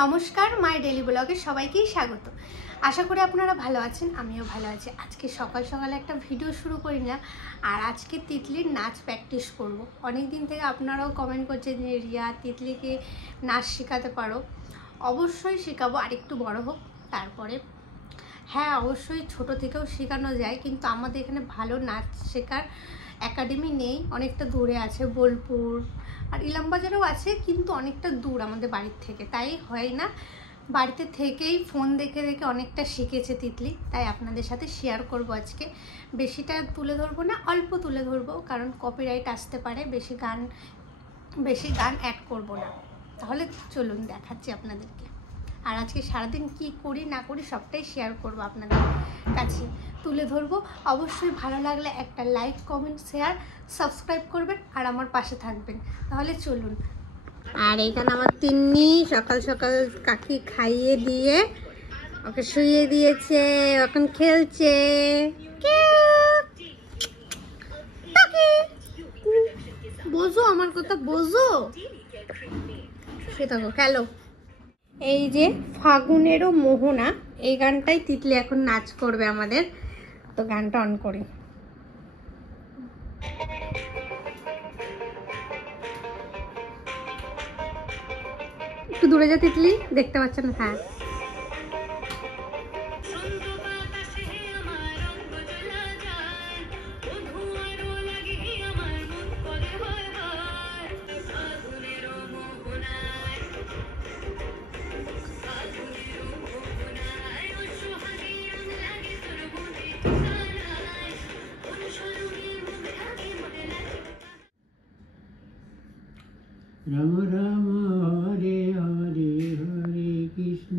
নমস্কার, my daily ব্লগে সবাইকেই স্বাগত। আশা করি আপনারা ভালো আছেন, আমিও ভালো আছি। আজকে সকাল সকাল একটা ভিডিও শুরু করি না, আর আজকে তিতলির নাচ প্র্যাকটিস করব। অনেক দিন থেকে আপনারাও কমেন্ট করছেন যে রিয়া তিতলিকে নাচ শেখাতে পারো। অবশ্যই শেখাবো, আরেকটু বড় হোক তারপরে। হ্যাঁ, অবশ্যই ছোট থেকেও শেখানো যায়, কিন্তু আমাদের এখানে ভালো নাচ শেখার একাডেমি নেই, অনেকটা দূরে আছে, বোলপুর আর ইলামবাজারেও আছে, কিন্তু অনেকটা দূর আমাদের বাড়ির থেকে, তাই হয় না। বাড়িতে থেকেই ফোন দেখে দেখে অনেকটা শিখেছে তিতলি, তাই আপনাদের সাথে শেয়ার করব আজকে। বেশিটা তুলে ধরবো না, অল্প তুলে ধরবো, কারণ কপিরাইট আসতে পারে। বেশি গান অ্যাড করব না। তাহলে চলুন দেখাচ্ছি আপনাদেরকে। আর আজকে সারাদিন কি করি না করি সবটাই শেয়ার করব আপনাদের কাছে, তুলে ধরবো। অবশ্যই ভালো লাগলে একটা লাইক, কমেন্ট, শেয়ার, সাবস্ক্রাইব করবেন আর আমার পাশে থাকবেন। তাহলে চলুন। আর এখানে আমার তিন্নি সকাল সকাল কাকি খাইয়ে দিয়ে ওকে শুইয়ে দিয়েছে, এখন খেলছে। বোঝো আমার কথা, বোঝো। সে থাকো খেলো। এই যে ফাগুনেরও মোহনা, এই গানটাই তিতলি এখন নাচ করবে আমাদের। তো গানটা অন করি। একটু দূরে যা তিতলি, দেখতে পাচ্ছেন? হ্যাঁ, রাম রাম হরে হরে হরে কৃষ্ণ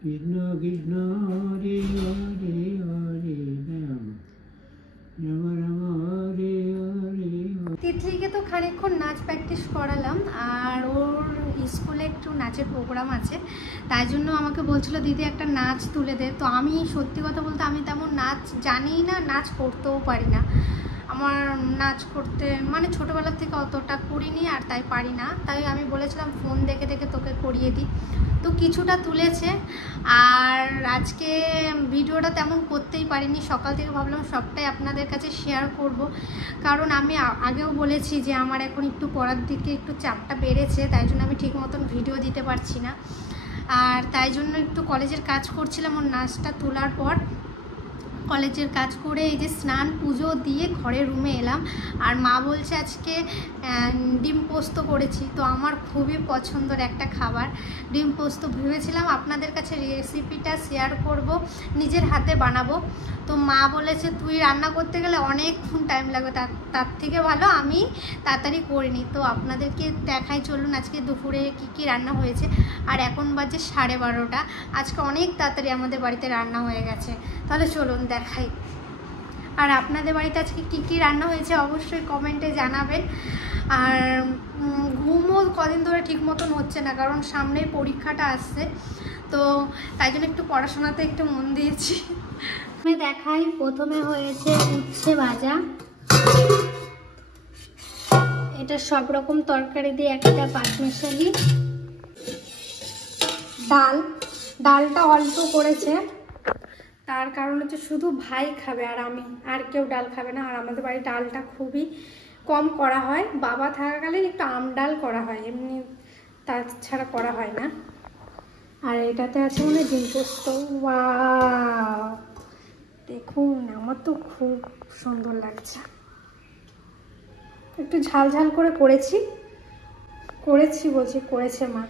কৃষ্ণ কৃষ্ণ হরে হরে হরে রাম রাম রাম হরে হরে। তিতলিকে তো খানিকক্ষণ নাচ প্র্যাকটিস করালাম, আর ওর স্কুলে একটু নাচের প্রোগ্রাম আছে, তাই জন্য আমাকে বলছিল দিদি একটা নাচ তুলে দে। তো আমি সত্যি কথা বলতে আমি তেমন নাচ জানিই না, নাচ করতেও পারি না। আমার নাচ করতে মানে ছোটোবেলার থেকে অতটা করিনি, আর তাই পারি না। তাই আমি বলেছিলাম ফোন দেখে দেখে তোকে করিয়ে দিই। তো কিছুটা তুলেছে। আর আজকে ভিডিওটা তেমন করতেই পারিনি, সকাল থেকে ভাবলাম সবটাই আপনাদের কাছে শেয়ার করব, কারণ আমি আগেও বলেছি যে আমার এখন একটু পড়ার দিকে একটু চাপটা বেড়েছে, তাই জন্য আমি ঠিক মতন ভিডিও দিতে পারছি না। আর তাই জন্য একটু কলেজের কাজ করছিলাম। ওর নাচটা তোলার পর কলেজের কাজ করে এই যে স্নান পুজো দিয়ে ঘরে রুমে এলাম, আর মা বলছে আজকে ডিম পোস্ত করেছি। তো আমার খুবই পছন্দের একটা খাবার ডিম পোস্ত। ভেবেছিলাম আপনাদের কাছে রেসিপিটা শেয়ার করব, নিজের হাতে বানাবো। তো মা বলেছে তুই রান্না করতে গেলে অনেকক্ষণ টাইম লাগবে, তার থেকে ভালো আমি তাড়াতাড়ি করিনি। তো আপনাদেরকে দেখাই, চলুন আজকে দুপুরে কি রান্না হয়েছে। আর এখন বাজে 12:30। আজকে অনেক তাড়াতাড়ি আমাদের বাড়িতে রান্না হয়ে গেছে। তাহলে চলুন দেখাই। আর আপনাদের বাড়িতে আজকে কি রান্না হয়েছে অবশ্যই কমেন্টে জানাবেন। আর ঘুমও কদিন ধরে ঠিক মতন হচ্ছে না, কারণ সামনেই পরীক্ষাটা আসছে, তো তাই জন্য একটু পড়াশোনাতে একটু মন দিয়েছি। আমি দেখাই, প্রথমে হয়েছে উচ্ছে ভাজা। এটা সব রকম তরকারি দিয়ে একটা পাঁচমিশালি। ডালটা অল্প করেছে, তার কারণ হচ্ছে শুধু ভাই খাবে আর আমি, আর কেউ ডাল খাবে না। আর আমাদের বাড়ি ডালটা খুবই কম করা হয়, বাবা থাকাকালীন একটু আম ডাল করা হয়, এমনি তাছাড়া করা হয় না। আর এটাতে আছে মানে ডিম পোস্ত। ওয়াও, দেখুন আমার তো খুব সুন্দর লাগছে। একটু ঝাল ঝাল করে করেছে মা।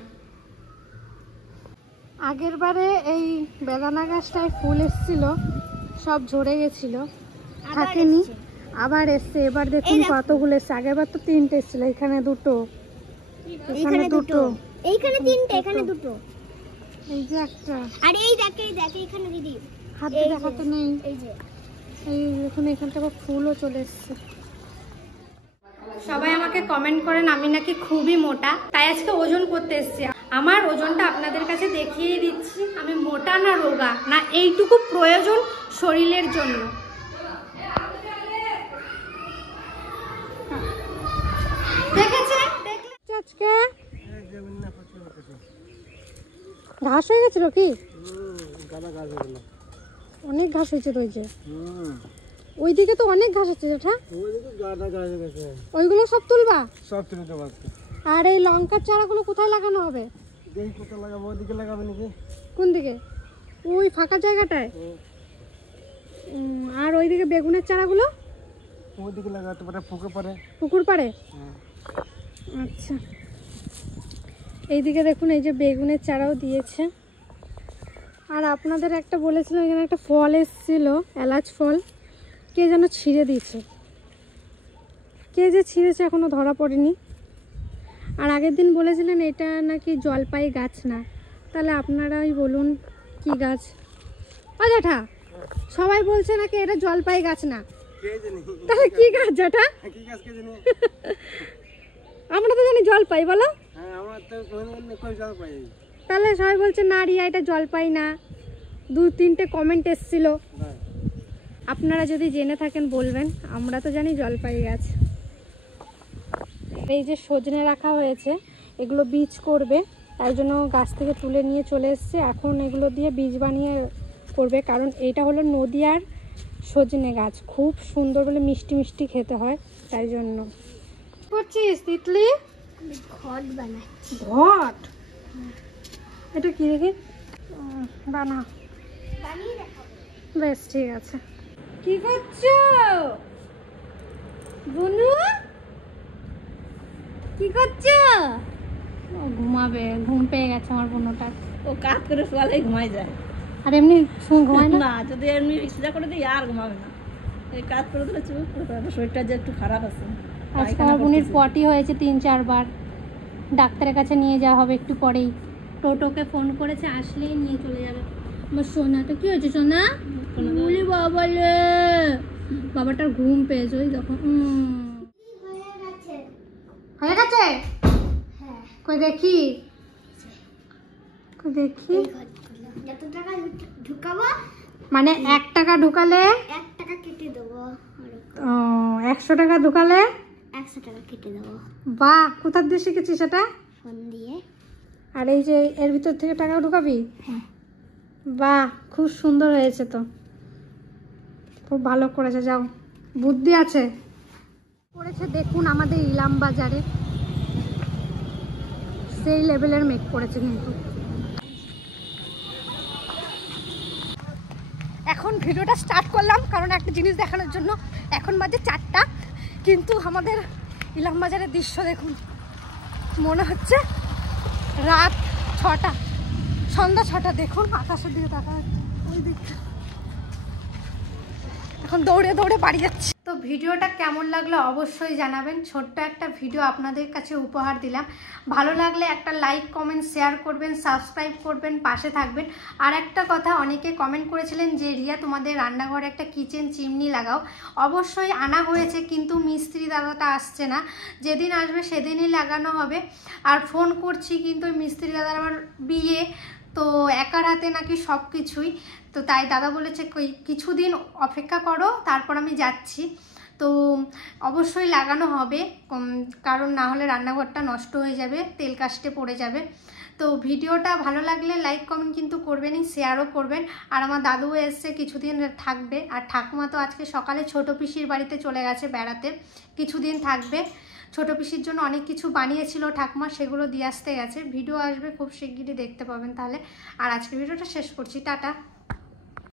আগের বারে এই বেদানা গাছটায় ফুল এসেছিল, সব ঝরে গেছিল, থাকেনি, আবার এসছে। এবার দেখুন কতগুলো এসছে। আগের বার তো 3টে এসেছিল, এখানে 2টো, এখানে 2টো, এইখানে 3টে, এখানে 2টো, এই যে একটা। আর এই দেখ এখানে দিদি হাত দিয়ে দেখাতে নেই, এই যে এই দেখুন এখান থেকে ফুলও চলে এসছে। সবাই আমাকে কমেন্ট করেন আমি নাকি খুবই মোটা, তাই আজকে ওজন করতে এসেছি। আমার ওজনটা আপনাদের কাছে দেখিয়ে দিচ্ছি, আমি মোটা না রোগা, না এইটুকু প্রয়োজন শরীরের জন্য। দেখেছেন আজকে ঘাস হয়ে গেছিল কি? গাদা গাছ এগুলো। অনেক ঘাস হয়েছে তো ওই যে। ওইদিকে তো অনেক ঘাস আছে যেটা। ওইদিকে গাদা গাছ গেছে। ওইগুলো সব তুলবা? সব তুলে দেবো আজকে। আর এই লঙ্কার চারাগুলো কোথায় লাগানো হবে? দেখি কোথায় লাগাবো, ওইদিকে লাগাবে নাকি? কোন দিকে? ওই ফাঁকা জায়গাটায়? আর ওইদিকে বেগুনের চারাগুলো? ওইদিকে লাগাতে পারে, পুকুর পারে। পুকুর পাড়ে? আচ্ছা, এইদিকে দেখুন এই যে বেগুনের চারাও দিয়েছে। আর আপনাদের একটা বলেছিলাম এখানে একটা ফল এসেছিল, এলাচ ফল, কে যেন ছিঁড়ে দিয়েছে। কে যে ছিঁড়েছে এখনো ধরা পড়েনি। আর আগের দিন বলেছিলেন এটা নাকি জলপাই গাছ না, তাহলে আপনারাই বলুন কি গাছ? ও জ্যাঠা, সবাই বলছে নাকি এটা জলপাই গাছ না, তাহলে কি গাছ জ্যাঠা? আমরা তো জানি জলপাই, বলো। তাহলে সবাই বলছে না রিয়া এটা জলপাই না। 2-3টে কমেন্ট এসেছিল, আপনারা যদি জেনে থাকেন বলবেন। আমরা তো জানি জলপাই গাছ। এই যে সজনে রাখা হয়েছে, এগুলো বীজ করবে, তাই জন্য গাছ থেকে তুলে নিয়ে চলে এসছে। এখন এগুলো দিয়ে বীজ বানিয়ে করবে, কারণ এটা হলো নদিয়ার সজনে গাছ, খুব সুন্দর, বলে মিষ্টি মিষ্টি খেতে হয়, তাই জন্য। করছিস তিতলি? ঘট বানাচ্ছি। ঘট? এটা কি দেখি? বানা, বানিয়ে দেখাবো। বেশ ঠিক আছে। কি করছো বুনু? কি করছো? ও ঘুমাবে, ঘুম পেয়ে গেছে আমার বুনুটার। ও কাজ করে শোয়ালেই ঘুমাই যায়। আর এমনি ঘুমায় না? না, যদি এমনি সোজা করে দিই আর ঘুমাবে না। এই কাজ করে দিলে চুপ করে থাকবে। শরীরটা যে একটু খারাপ আছে। আজকে আমার বোনের পটি হয়েছে 3-4 বার, ডাক্তারের কাছে নিয়ে যাওয়া হবে একটু পরেই। টোটোকে ফোন করেছে, আসলেই নিয়ে চলে যাবে। আমার সোনাটা কি হয়েছে সোনা? বলি বাবালে, বাবাটার ঘুম পেয়েছে ওই যখন। হয়ে গেছে? হ্যাঁ, কই দেখি, কই দেখি। এই ঘটগুলো যত টাকা ঢুকাবো, মানে 1 টাকা ঢুকালে 1 টাকা কেটে দেবো। 100 টাকা ঢুকালে 100 টাকা কেটে দেবো বাহ, কোথার দিয়ে শিখেছিস সেটা? ফোন দিয়ে। আর এই যে এর ভিতর থেকে টাকা ঢুকাবি? হ্যাঁ। বাহ, খুব সুন্দর হয়েছে তো, খুব ভালো করেছে, যাও, বুদ্ধি আছে। করেছে দেখুন আমাদের ইলাম বাজারে, সেই লেভেলের মেক করেছে কিন্তু। এখন ভিডিওটা স্টার্ট করলাম কারণ একটা জিনিস দেখানোর জন্য। এখন বাজে 4টা, কিন্তু আমাদের ইলাম বাজারের দৃশ্য দেখুন, মনে হচ্ছে রাত 6টা, সন্ধ্যা 6টা। দেখুন আকাশের দিকে তাকা, ওই দিকটা। এখন দৌড়ে দৌড়ে বাড়ি যাচ্ছি। তো ভিডিওটা কেমন লাগলো অবশ্যই জানাবেন। ছোট্ট একটা ভিডিও আপনাদের কাছে উপহার দিলাম। ভালো লাগলে একটা লাইক, কমেন্ট, শেয়ার করবেন, সাবস্ক্রাইব করবেন, পাশে থাকবেন। আর একটা কথা, অনেকে কমেন্ট করেছিলেন যে রিয়া তোমাদের রান্নাঘরে একটা কিচেন চিমনি লাগাও। অবশ্যই আনা হয়েছে, কিন্তু মিস্ত্রি দাদাটা আসছে না, যেদিন আসবে সেদিনই লাগানো হবে। আর ফোন করছি, কিন্তু ওই মিস্ত্রি দাদার আমার বিয়ে, তো একার হাতে নাকি সব কিছুই, তো তাই দাদা বলেছে কিছুদিন অপেক্ষা করো, তারপর আমি যাচ্ছি। তো অবশ্যই লাগানো হবে, কারণ না হলে রান্নাঘরটা নষ্ট হয়ে যাবে, তেল কাস্টে পড়ে যাবে। তো ভিডিওটা ভালো লাগলে লাইক, কমেন্ট কিন্তু করবেনই, শেয়ারও করবেন। আর আমার দাদুও এসছে, কিছুদিন থাকবে। আর ঠাকুমা তো আজকে সকালে ছোটো পিসির বাড়িতে চলে গেছে বেড়াতে, কিছুদিন থাকবে। ছোটো পিসির জন্য অনেক কিছু বানিয়েছিল ঠাকুমা, সেগুলো দিয়ে আসতে গেছে। ভিডিও আসবে খুব শিগগিরই, দেখতে পাবেন তাহলে। আর আজকের ভিডিওটা শেষ করছি, টাটা।